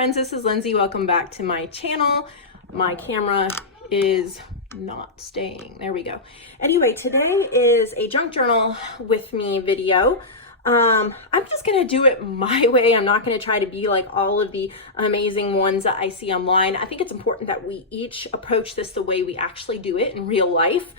friends, this is Lindsay. Welcome back to my channel. My camera is not staying. There we go. Anyway, today is a junk journal with me video. I'm just gonna do it my way. I'm not gonna try to be like all of the amazing ones that I see online. I think it's important that we each approach this the way we actually do it in real life,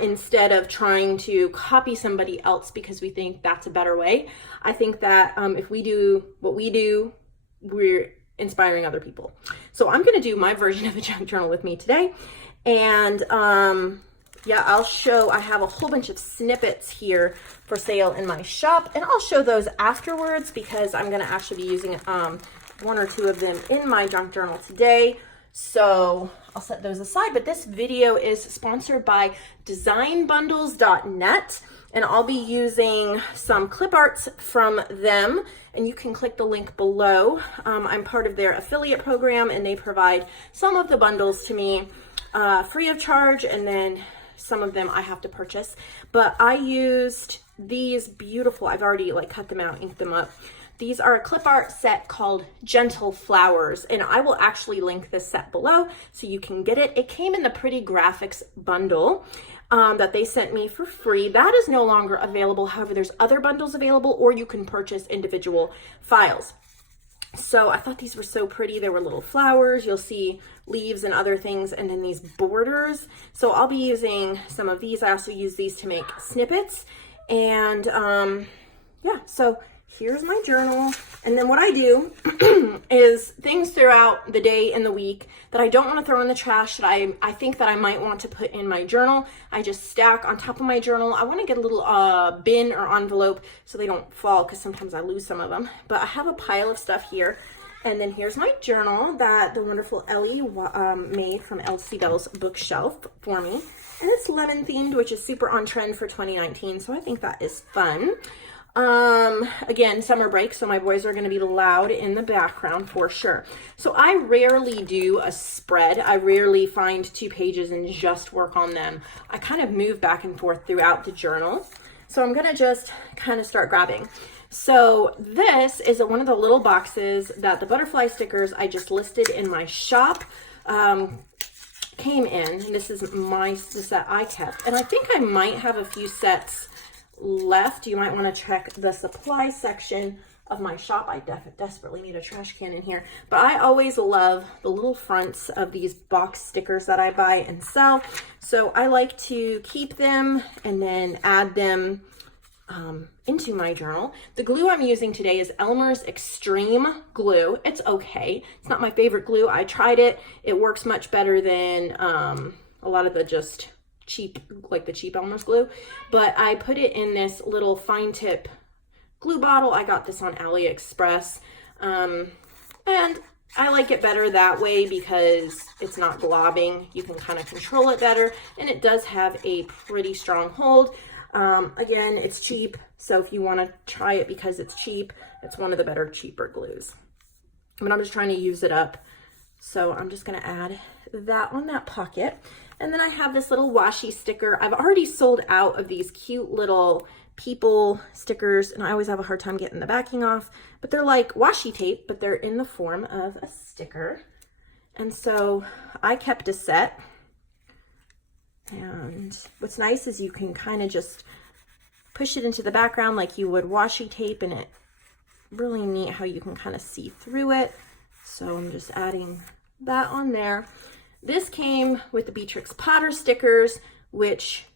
instead of trying to copy somebody else because we think that's a better way. I think that if we do what we do, we're inspiring other people. So I'm gonna do my version of the junk journal with me today. And yeah, I'll show, I have a whole bunch of snippets here for sale in my shop, and I'll show those afterwards because I'm gonna actually be using one or two of them in my junk journal today. So I'll set those aside, but this video is sponsored by designbundles.net, and I'll be using some clip arts from them, and you can click the link below. I'm part of their affiliate program, and they provide some of the bundles to me free of charge, and then some of them I have to purchase. But I used these beautiful, I've already like cut them out, inked them up. These are a clip art set called Gentle Flowers, and I will actually link this set below so you can get it. It came in the Pretty Graphics bundle that they sent me for free. That is no longer available. However, there's other bundles available, or you can purchase individual files. So I thought these were so pretty. There were little flowers. You'll see leaves and other things, and then these borders. So I'll be using some of these. I also use these to make snippets. And yeah, so here's my journal. And then what I do is things throughout the day and the week that I don't want to throw in the trash, that I think that I might want to put in my journal, I just stack on top of my journal. I want to get a little bin or envelope so they don't fall, because sometimes I lose some of them. But I have a pile of stuff here. And then here's my journal that the wonderful Ellie made from Ellsie Bels bookshelf for me. And it's lemon themed, which is super on trend for 2019. So I think that is fun. Again, summer break, so my boys are going to be loud in the background for sure. So I rarely do a spread. I rarely find 2 pages and just work on them. I kind of move back and forth throughout the journal. So I'm going to just kind of start grabbing. So this is one of the little boxes that the butterfly stickers I just listed in my shop came in. And this is the set I kept. And I think I might have a few sets left. You might want to check the supply section of my shop. I desperately need a trash can in here. But I always love the little fronts of these box stickers that I buy and sell. So I like to keep them and then add them into my journal. The glue I'm using today is Elmer's Extreme Glue. It's okay. It's not my favorite glue. I tried it. It works much better than a lot of the just cheap, like the cheap Elmer's glue. But I put it in this little fine tip glue bottle. I got this on AliExpress. And I like it better that way because it's not globbing. You can kind of control it better, and it does have a pretty strong hold. Again, it's cheap, so if you want to try it because it's cheap, it's one of the better, cheaper glues. But I'm just trying to use it up, so I'm just going to add that on that pocket. And then I have this little washi sticker. I've already sold out of these cute little people stickers, and I always have a hard time getting the backing off, but they're like washi tape, but they're in the form of a sticker. And so I kept a set. And what's nice is you can kind of just push it into the background like you would washi tape, and it really neat how you can kind of see through it. So I'm just adding that on there. This came with the Beatrix Potter stickers, which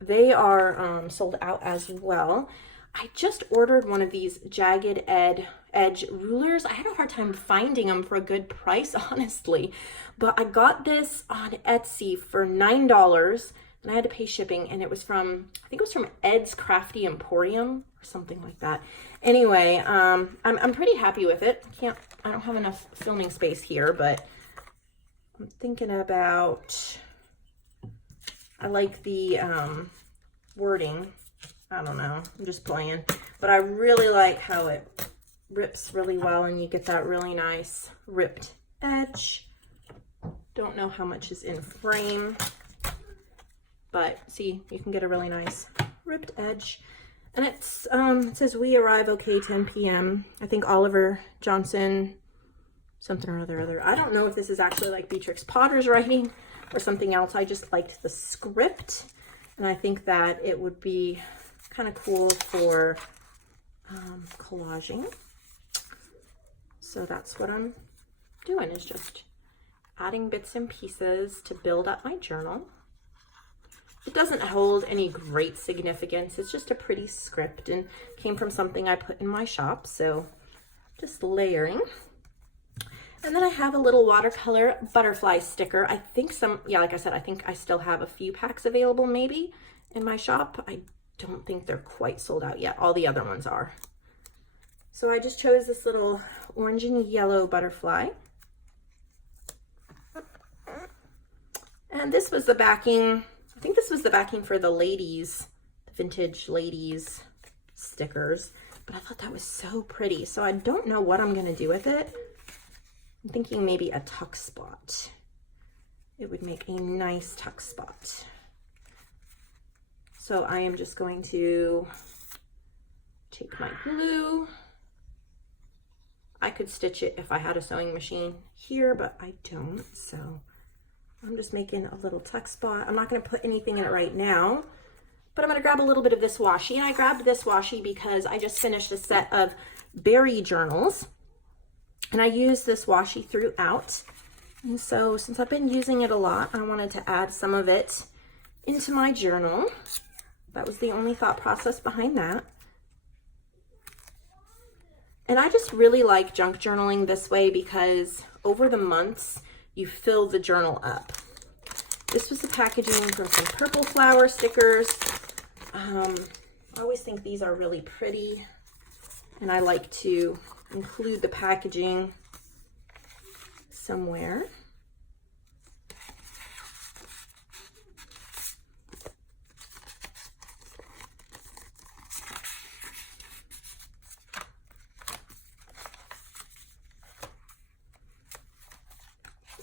they are sold out as well. I just ordered one of these jagged edge rulers. I had a hard time finding them for a good price, honestly, but I got this on Etsy for $9, and I had to pay shipping, and it was from, I think it was from Ed's Crafty Emporium or something like that. Anyway, I'm pretty happy with it. I don't have enough filming space here, but I'm thinking about, I like the wording. I don't know, I'm just playing, but I really like how it rips really well, and you get that really nice ripped edge. Don't know how much is in frame, but see, you can get a really nice ripped edge. And it's it says we arrive okay 10 p.m. I think Oliver Johnson something or other. I don't know if this is actually like Beatrix Potter's writing or something else. I just liked the script, and I think that it would be kind of cool for collaging. So that's what I'm doing, is just adding bits and pieces to build up my journal. It doesn't hold any great significance. It's just a pretty script and came from something I put in my shop. So just layering. And then I have a little watercolor butterfly sticker. I think like I said, I think I still have a few packs available maybe in my shop. I don't think they're quite sold out yet. All the other ones are. So I just chose this little orange and yellow butterfly. And this was the backing. I think this was the backing for the ladies, the vintage ladies stickers. But I thought that was so pretty. So I don't know what I'm going to do with it. I'm thinking maybe a tuck spot. It would make a nice tuck spot. So I am just going to take my glue. I could stitch it if I had a sewing machine here, but I don't. So I'm just making a little tuck spot. I'm not going to put anything in it right now, but I'm going to grab a little bit of this washi. And I grabbed this washi because I just finished a set of berry journals. And I use this washi throughout. And so since I've been using it a lot, I wanted to add some of it into my journal. That was the only thought process behind that. And I just really like junk journaling this way because over the months, you fill the journal up. This was the packaging from some purple flower stickers. I always think these are really pretty. And I like to include the packaging somewhere.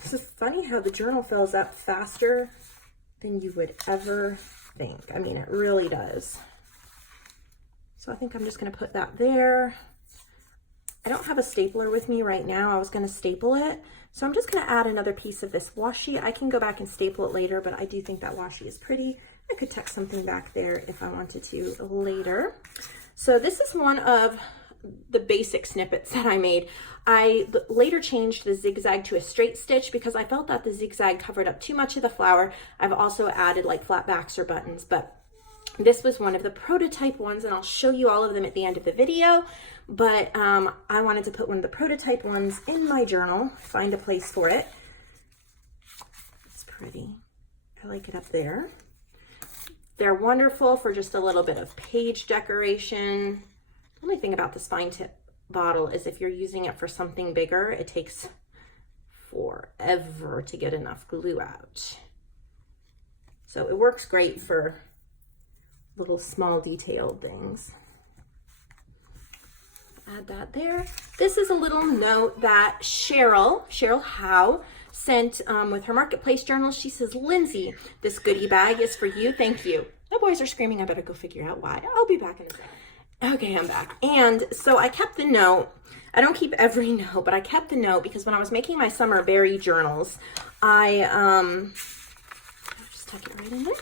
This is funny how the journal fills up faster than you would ever think. I mean, it really does. So I think I'm just going to put that there. I don't have a stapler with me right now. I was going to staple it. So I'm just going to add another piece of this washi. I can go back and staple it later, but I do think that washi is pretty. I could tuck something back there if I wanted to later. So this is one of the basic snippets that I made. I later changed the zigzag to a straight stitch because I felt that the zigzag covered up too much of the flower. I've also added like flat backs or buttons, but this was one of the prototype ones, and I'll show you all of them at the end of the video. But I wanted to put one of the prototype ones in my journal, find a place for it. It's pretty. I like it up there. They're wonderful for just a little bit of page decoration. The only thing about this fine tip bottle is if you're using it for something bigger, it takes forever to get enough glue out. So it works great for little small detailed things. Add that there. This is a little note that Cheryl Howe sent with her Marketplace journal. She says, Lindsay, this goodie bag is for you. Thank you. The boys are screaming. I better go figure out why. I'll be back in a second. Okay, I'm back. And so I kept the note. I don't keep every note, but I kept the note because when I was making my summer berry journals, I just tuck it right in there.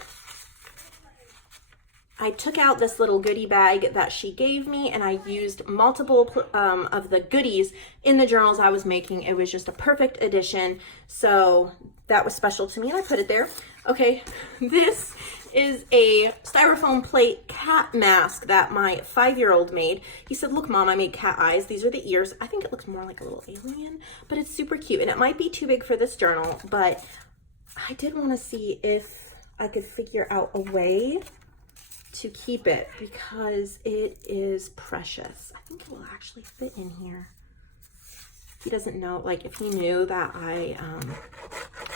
I took out this little goodie bag that she gave me, and I used multiple of the goodies in the journals I was making. It was just a perfect addition, so that was special to me, and I put it there. Okay, this is a styrofoam plate cat mask that my 5-year-old made. He said, look, Mom, I made cat eyes. These are the ears. I think it looks more like a little alien, but it's super cute, and it might be too big for this journal, but I did want to see if I could figure out a way to keep it because it is precious. I think it will actually fit in here. He doesn't know, like if he knew that I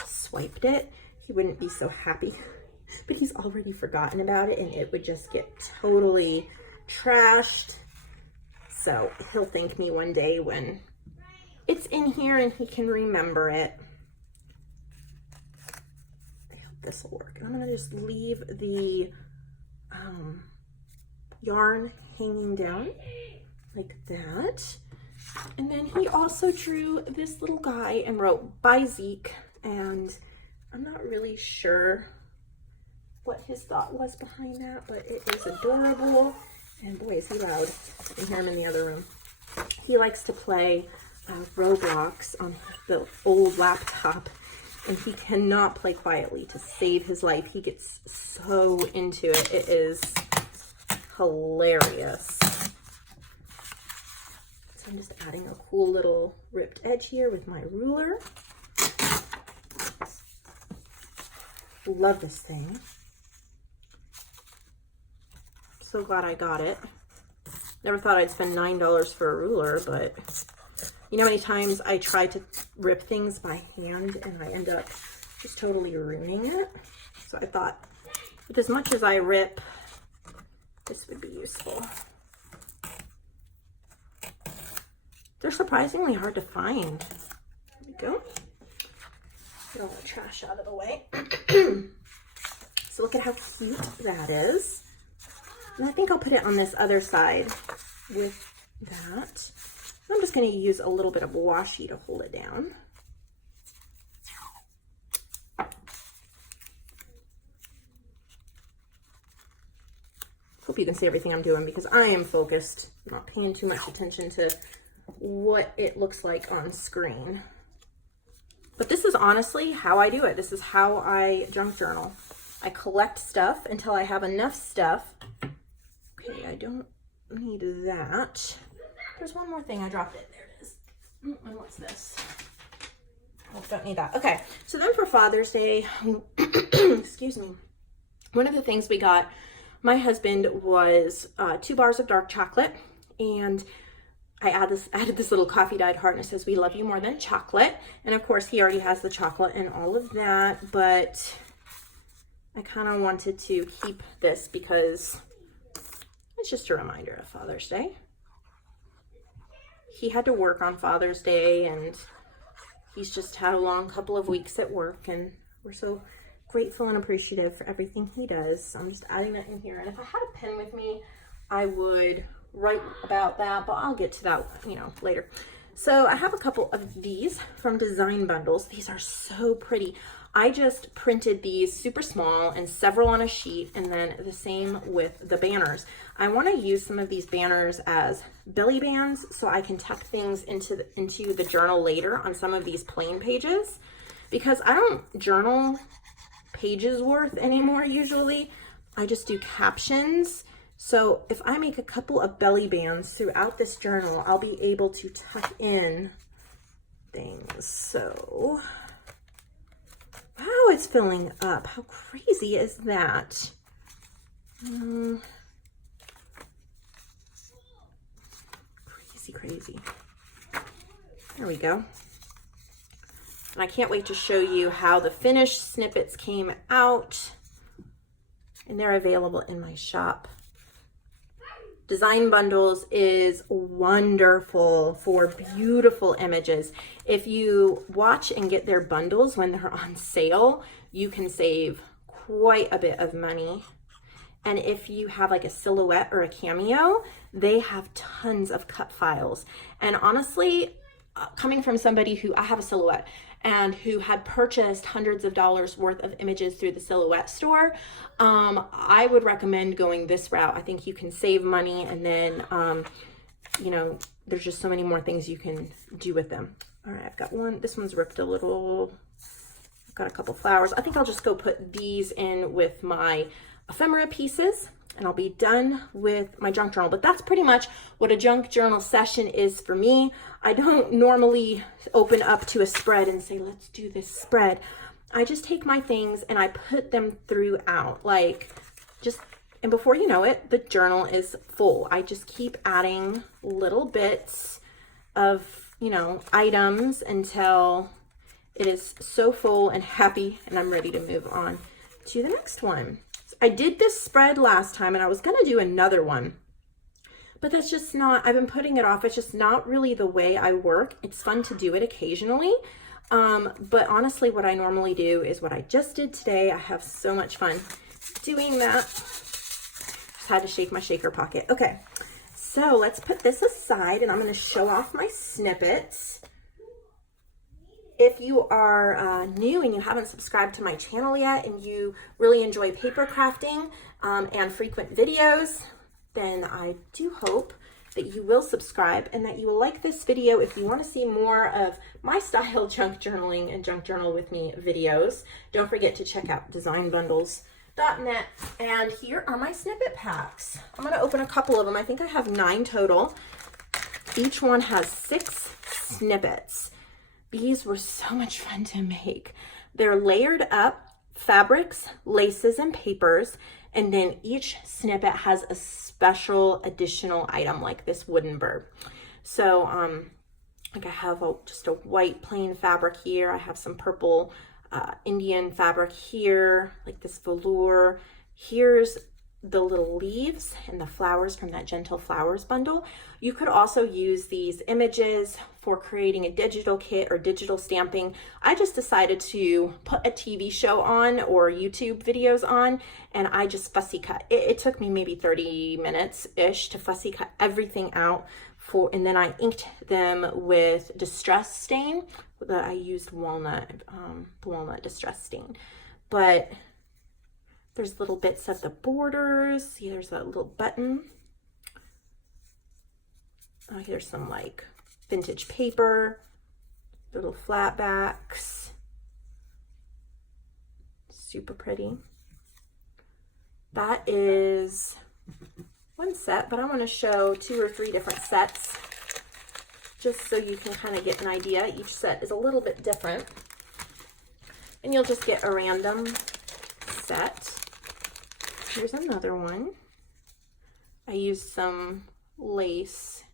swiped it, he wouldn't be so happy, but he's already forgotten about it and it would just get totally trashed. So he'll thank me one day when it's in here and he can remember it. I hope this will work. And I'm gonna just leave the yarn hanging down like that. And then he also drew this little guy and wrote by Zeke, and I'm not really sure what his thought was behind that, but it is adorable. And boy, is he loud. I can hear him in the other room. He likes to play Roblox on the old laptop, and he cannot play quietly to save his life. He gets so into it. It is hilarious. So I'm just adding a cool little ripped edge here with my ruler. Love this thing. So glad I got it. Never thought I'd spend $9 for a ruler, but you know how many times I try to rip things by hand and I end up just totally ruining it? So I thought, with as much as I rip, this would be useful. They're surprisingly hard to find. There we go. Get all the trash out of the way. So look at how cute that is. And I think I'll put it on this other side with that. I'm just going to use a little bit of washi to hold it down. Hope you can see everything I'm doing because I am focused. I'm not paying too much attention to what it looks like on screen. But this is honestly how I do it. This is how I junk journal. I collect stuff until I have enough stuff. Okay, I don't need that. There's one more thing I dropped it. There it is. And what's this? Oh, don't need that. Okay, so then for Father's Day, excuse me, one of the things we got my husband was 2 bars of dark chocolate, and I added this little coffee dyed heart, and it says, "We love you more than chocolate." And of course, he already has the chocolate and all of that, but I kind of wanted to keep this because it's just a reminder of Father's Day. He had to work on Father's Day, and he's just had a long couple of weeks at work, and we're so grateful and appreciative for everything he does. So I'm just adding that in here. And if I had a pen with me, I would write about that, but I'll get to that, later. So I have a couple of these from Design Bundles. These are so pretty. I just printed these super small and several on a sheet, and then the same with the banners. I want to use some of these banners as belly bands so I can tuck things into the journal later on some of these plain pages, because I don't journal pages worth anymore usually. I just do captions. So if I make a couple of belly bands throughout this journal, I'll be able to tuck in things. So, wow, it's filling up. How crazy is that? Crazy. There we go. And I can't wait to show you how the finished snippets came out. And they're available in my shop. Design Bundles is wonderful for beautiful images. If you watch and get their bundles when they're on sale, you can save quite a bit of money. And if you have like a silhouette or a cameo, they have tons of cut files. And honestly, coming from somebody who, I have a silhouette, and who had purchased hundreds of dollars worth of images through the Silhouette store, I would recommend going this route. I think you can save money, and then, there's just so many more things you can do with them. All right, I've got one. This one's ripped a little. I've got a couple flowers. I think I'll just go put these in with my ephemera pieces, and I'll be done with my junk journal. But that's pretty much what a junk journal session is for me. I don't normally open up to a spread and say, let's do this spread. I just take my things and I put them throughout, and before you know it, the journal is full. I just keep adding little bits of, items until it is so full and happy, and I'm ready to move on to the next one. I did this spread last time, and I was going to do another one, but that's just not, I've been putting it off. It's just not really the way I work. It's fun to do it occasionally. But honestly, what I normally do is what I just did today. I have so much fun doing that. Just had to shake my shaker pocket. Okay. So let's put this aside and I'm going to show off my snippets. If you are new and you haven't subscribed to my channel yet and you really enjoy paper crafting and frequent videos, then I do hope that you will subscribe and that you will like this video. If you want to see more of my style junk journaling and junk journal with me videos, don't forget to check out designbundles.net. And here are my snippet packs. I'm going to open a couple of them. I think I have 9 total. Each one has 6 snippets. These were so much fun to make. They're layered up fabrics, laces, and papers, and then each snippet has a special additional item like this wooden bird. So like I have just a white plain fabric here. I have some purple Indian fabric here, like this velour. Here's the little leaves and the flowers from that Gentle Flowers bundle. You could also use these images for creating a digital kit or digital stamping. I just decided to put a TV show on or YouTube videos on, and I just fussy cut. It took me maybe 30 minutes-ish to fussy cut everything out and then I inked them with distress stain. I used walnut distress stain. But there's little bits of the borders. See, there's a little button. Here's some like vintage paper, little flat backs. Super pretty. That is one set, but I want to show 2 or 3 different sets just so you can kind of get an idea. Each set is a little bit different. And you'll just get a random set. Here's another one. I used some lace,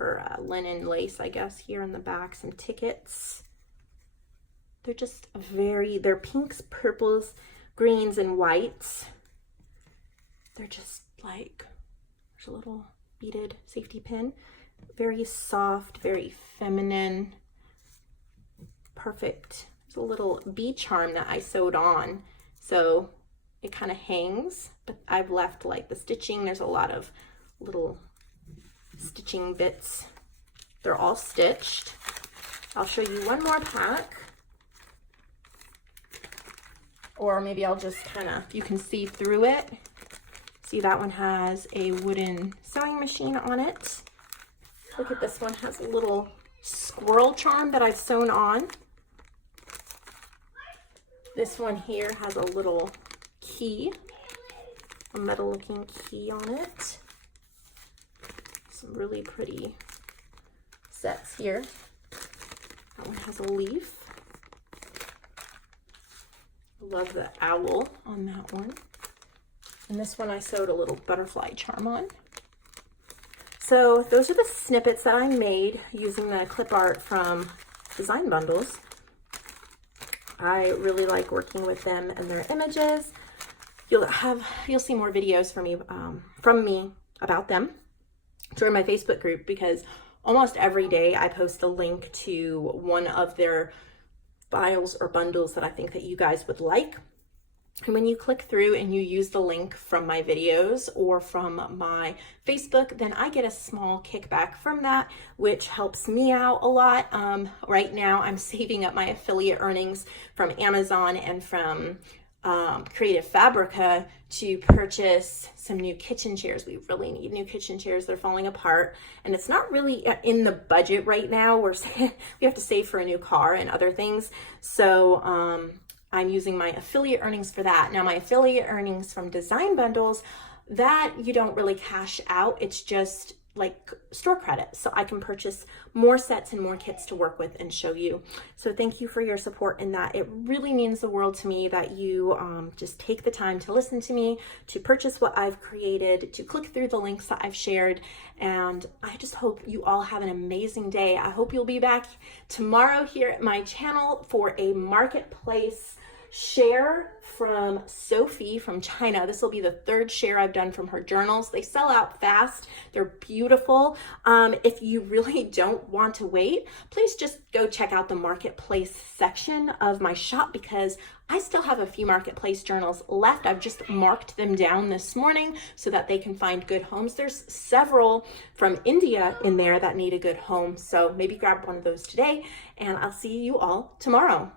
or linen lace, I guess, here in the back, some tickets. They're just they're pinks, purples, greens, and whites. They're just like, there's a little beaded safety pin. Very soft, very feminine, perfect. There's a little bee charm that I sewed on. So it kind of hangs, but I've left like the stitching. There's a lot of little stitching bits. They're all stitched. I'll show you one more pack. Or maybe I'll just kind of, you can see through it. See, that one has a wooden sewing machine on it. Look at this one, has a little squirrel charm that I've sewn on. This one here has a little key, a metal looking key on it. Some really pretty sets here. That one has a leaf. Love the owl on that one. And this one I sewed a little butterfly charm on. So those are the snippets that I made using the clip art from Design Bundles. I really like working with them and their images. You'll see more videos from me about them. Join my Facebook group because almost every day I post a link to one of their files or bundles that I think that you guys would like. And when you click through and you use the link from my videos or from my Facebook, then I get a small kickback from that, which helps me out a lot. Right now, I'm saving up my affiliate earnings from Amazon and from Creative Fabrica to purchase some new kitchen chairs. We really need new kitchen chairs. They're falling apart, and it's not really in the budget right now. We have to save for a new car and other things. So I'm using my affiliate earnings for that. Now, my affiliate earnings from Design Bundles, that you don't really cash out. It's just like store credit. So I can purchase more sets and more kits to work with and show you. So thank you for your support in that. It really means the world to me that you just take the time to listen to me, to purchase what I've created, to click through the links that I've shared. And I just hope you all have an amazing day. I hope you'll be back tomorrow here at my channel for a marketplace share from Sophie from China. This will be the third share I've done from her journals. They sell out fast. They're beautiful. If you really don't want to wait, please just go check out the marketplace section of my shop, because I still have a few marketplace journals left. I've just marked them down this morning so that they can find good homes. There's several from India in there that need a good home. So maybe grab one of those today, and I'll see you all tomorrow.